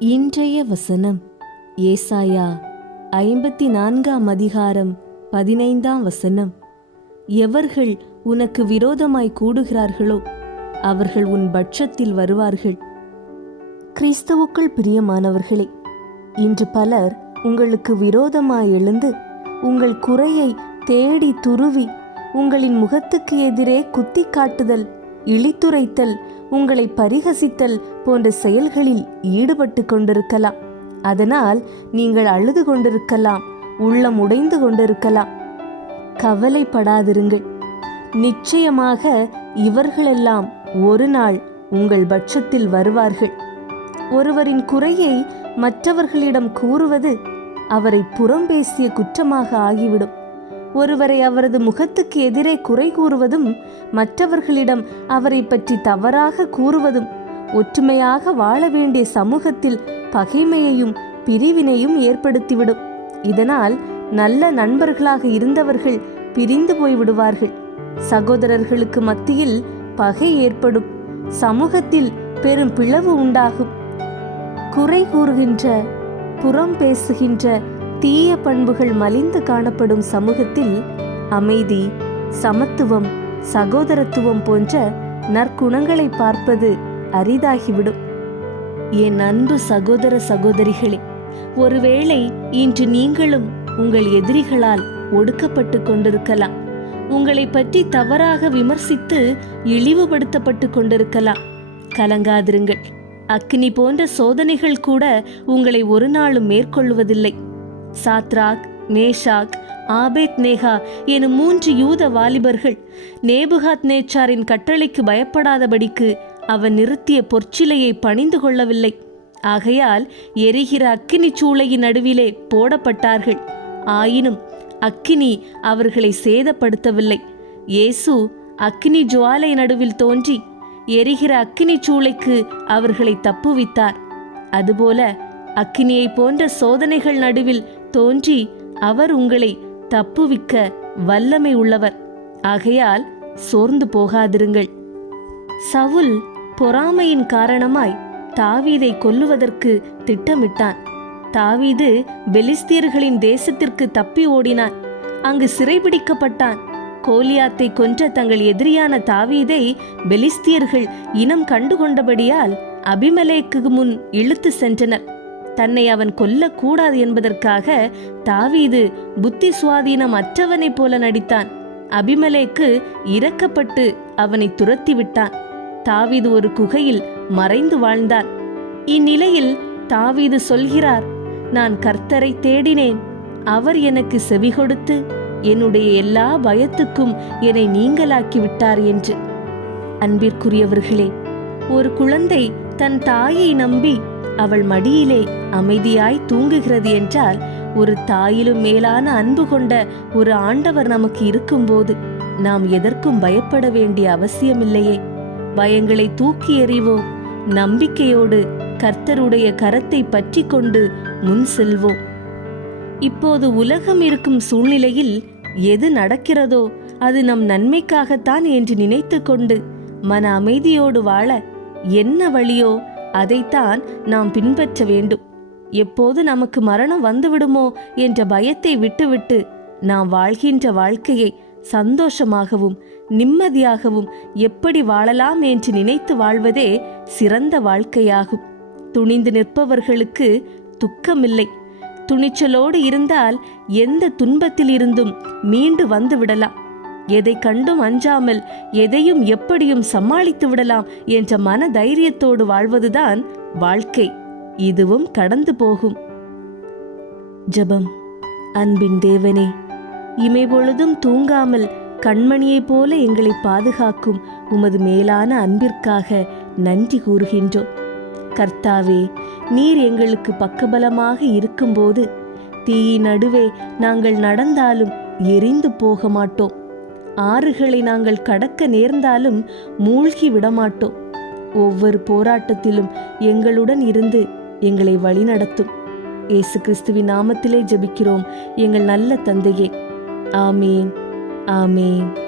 இன்றைய வசனம் ஏசாயா ஐம்பத்தி நான்காம் அதிகாரம் பதினைந்தாம் வசனம். எவர்கள் உனக்கு விரோதமாய் கூடுகிறார்களோ அவர்கள் உன் பட்சத்தில் வருவார்கள். கிறிஸ்தவுக்குள் பிரியமானவர்களே இன்று பலர் உங்களுக்கு விரோதமாய் எழுந்து உங்கள் குறையை தேடி துருவி உங்களின் முகத்துக்கு எதிரே குத்தி காட்டுதல் இழித்துரைத்தல் உங்களை பரிகசித்தல் போன்ற செயல்களில் ஈடுபட்டு கொண்டிருக்கலாம். அதனால் நீங்கள் அழுது கொண்டிருக்கலாம் உள்ளம் உடைந்து கொண்டிருக்கலாம். கவலைப்படாதிருங்கள். நிச்சயமாக இவர்களெல்லாம் ஒரு நாள் உங்கள் பட்சத்தில் வருவார்கள். ஒருவரின் குறையை மற்றவர்களிடம் கூறுவது அவரை புறம் பேசிய குற்றமாக ஆகிவிடும். ஒருவரை அவரது முகத்துக்கு எதிரே குறை கூறுவதும் மற்றவர்களிடம் அவரை பற்றி தவறாக கூறுவதும் ஒற்றுமையாக வாழ வேண்டிய சமூகத்தில் பகைமையையும் பிரிவினையும் ஏற்படுத்திவிடும். இதனால் நல்ல நண்பர்களாக இருந்தவர்கள் பிரிந்து போய்விடுவார்கள். சகோதரர்களுக்கு மத்தியில் பகை ஏற்படும். சமூகத்தில் பெரும் பிளவு உண்டாகும். குறை கூறுகின்ற புறம் பேசுகின்ற தீய பண்புகள் மலிந்து காணப்படும் சமூகத்தில் அமைதி சமத்துவம் சகோதரத்துவம் போன்ற நற்குணங்களை பார்ப்பது அரிதாகிவிடும். என் அன்பு சகோதர சகோதரிகளே ஒருவேளை இன்று நீங்களும் உங்கள் எதிரிகளால் ஒடுக்கப்பட்டு கொண்டிருக்கலாம். உங்களை பற்றி தவறாக விமர்சித்து இழிவுபடுத்தப்பட்டு கொண்டிருக்கலாம். கலங்காதிருங்கள். அக்னி போன்ற சோதனைகள் கூட உங்களை ஒரு நாளும் மேற்கொள்வதில்லை. சாத்ராக் மேஷாக் ஆபேத் நேகா எனும் மூன்று யூத வாலிபர்கள் நேபுகாத் நேச்சாரின் கட்டளைக்கு பயப்படாதபடிக்கு அவன் நிறுத்திய பொற்சிலையை பணிந்து கொள்ளவில்லை. ஆகையால் எரிகிற அக்கினி சூளையின் நடுவிலே போடப்பட்டார்கள். ஆயினும் அக்கினி அவர்களை சேதப்படுத்தவில்லை. இயேசு அக்கினி ஜுவாலை நடுவில் தோன்றி எரிகிற அக்கினி சூளைக்கு அவர்களை தப்புவித்தார். அதுபோல அக்கினியைப் போன்ற சோதனைகள் நடுவில் தோன்றி அவர் உங்களை தப்புவிக்க வல்லமை உள்ளவர். ஆகையால் சோர்ந்து போகாதிருங்கள். சவுல் பொறாமையின் காரணமாய் தாவீதை கொல்லுவதற்கு திட்டமிட்டான். தாவீது பெலிஸ்தியர்களின் தேசத்திற்கு தப்பி ஓடினான். அங்கு சிறைபிடிக்கப்பட்டான். கோலியாத்தை கொன்ற தங்கள் எதிரியான தாவீதை பெலிஸ்தியர்கள் இனம் கண்டுகொண்டபடியால் அபிமலேக்கு முன் இழுத்து சென்றனர். தன்னை அவன் கொல்லக்கூடாது என்பதற்காக தாவீது புத்தி சுவாதீனம் அற்றவனைப் போல நடித்தான். அபிமலேக்கு இறக்கப்பட்டு அவனை துரத்தி விட்டான் தாவீது ஒரு குகையில் மறைந்து வாழ்ந்தான். இந்நிலையில் தாவீது சொல்கிறார் நான் கர்த்தரை தேடினேன். அவர் எனக்கு செவி கொடுத்து என்னுடைய எல்லா பயத்துக்கும் என்னை நீங்களாக்கி விட்டார் என்று. அன்பிற்குரியவர்களே ஒரு குழந்தை தன் தாயை நம்பி அவள் மடியிலே அமைதியாய் தூங்குகிறது என்றால் ஒரு தாயிலும் மேலான அன்பு கொண்ட ஒரு ஆண்டவர் நமக்கு இருக்கும்போது நாம் எதற்கும் பயப்பட வேண்டிய அவசியமில்லையே. பயங்களை தூக்கி எறிவோம். நம்பிக்கையோடு கர்த்தருடைய கரத்தை பற்றி கொண்டு முன் செல்வோம். இப்போது உலகம் இருக்கும் சூழ்நிலையில் எது நடக்கிறதோ அது நம் நன்மைக்காகத்தான் என்று நினைத்து கொண்டு மன அமைதியோடு வாழ என்ன வழியோ அதைத்தான் நாம் பின்பற்ற வேண்டும். எப்போது நமக்கு மரணம் வந்துவிடுமோ என்ற பயத்தை விட்டுவிட்டு நாம் வாழ்கின்ற வாழ்க்கையை சந்தோஷமாகவும் நிம்மதியாகவும் எப்படி வாழலாம் என்று நினைத்து வாழ்வதே சிறந்த வாழ்க்கையாகும். துணிந்து நிற்பவர்களுக்கு துக்கமில்லை. துணிச்சலோடு இருந்தால் எந்த துன்பத்திலிருந்தும் மீண்டு வந்துவிடலாம். எதை கண்டும் அஞ்சாமல் எதையும் எப்படியும் சமாளித்து விடலாம் என்ற மன தைரியத்தோடு வாழ்வதுதான் வாழ்க்கை. இதுவும் கடந்து போகும். ஜெபம். அன்பின் தேவனே இமை பொழுதும் தூங்காமல் கண்மணியைப் போல எங்களை பாதுகாக்கும் உமது மேலான அன்பிற்காக நன்றி கூறுகின்றோம். கர்த்தாவே நீர் எங்களுக்கு பக்கபலமாக இருக்கும்போது தீயின் நடுவே நாங்கள் நடந்தாலும் எரிந்து போக மாட்டோம் ஆறுகளை நாங்கள் கடக்க நேர்ந்தாலும் மூழ்கி விடமாட்டோம். ஒவ்வொரு போராட்டத்திலும் எங்களுடன் இருந்து எங்களை வழிநடத்தும். இயேசு கிறிஸ்துவின் நாமத்திலே ஜபிக்கிறோம் எங்கள் நல்ல தந்தையே. ஆமேன். ஆமேன்.